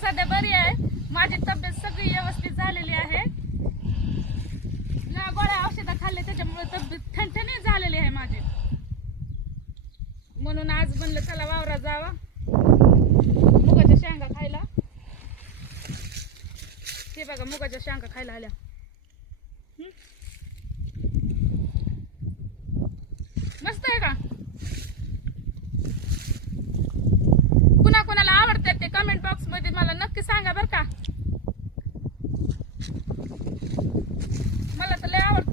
सध्या बरी आहे, माझी तब्येत सगळी व्यवस्थित झालेली आहे ना. गोळ्या औषधं खाल्ले त्याच्यामुळे तब्येत ठणठणीत झालेली आहे माझी. म्हणून आज म्हणलं चला वावरात जावा मुगाच्या शेंगा खायला. हे बघा मुगाच्या शेंगा खायला आल्या. मस्त आहे का? कुणा कुणाला आवडतात ते कमेंट बॉक्स मध्ये मला नक्की सांगा बर का. मला तर लय आवडतं.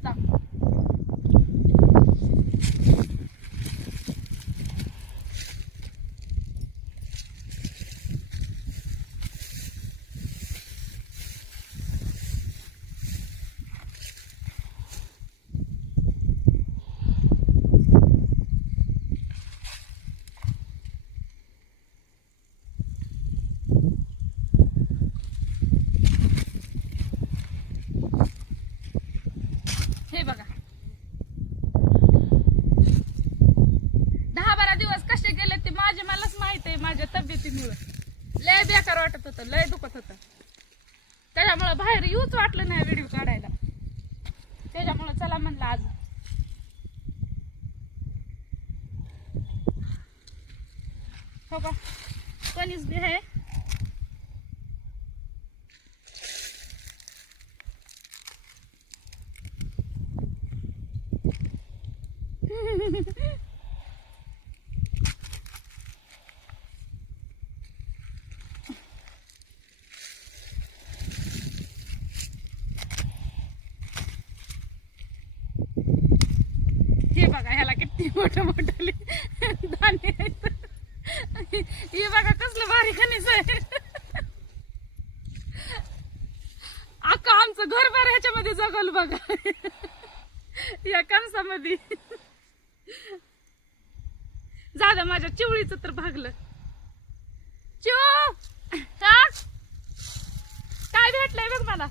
हे बघा 10-12 दिवस कसे गेले ते मलाच माहित आहे. माझ्या तब्येतीमुळे लय बेकार वाटत होतं, लय दुखत होतं. त्याच्यामुळे बाहेर येऊच वाटलं नाही व्हिडिओ काढायला. त्याच्यामुळे चला म्हणलं आज. हो का कणीस बी आहे. हे बघा ह्याला किती मोठे मोठे दाणे आहेत. हे बघा कसलं भारी कणीस आहे. अख्खा आमचं घरभर ह्याच्यामध्ये जगल बघा या कणसामध्ये. झालं माझ्या चिवळीचं तर भागलं. चिव काय भेटलंय बघ मला.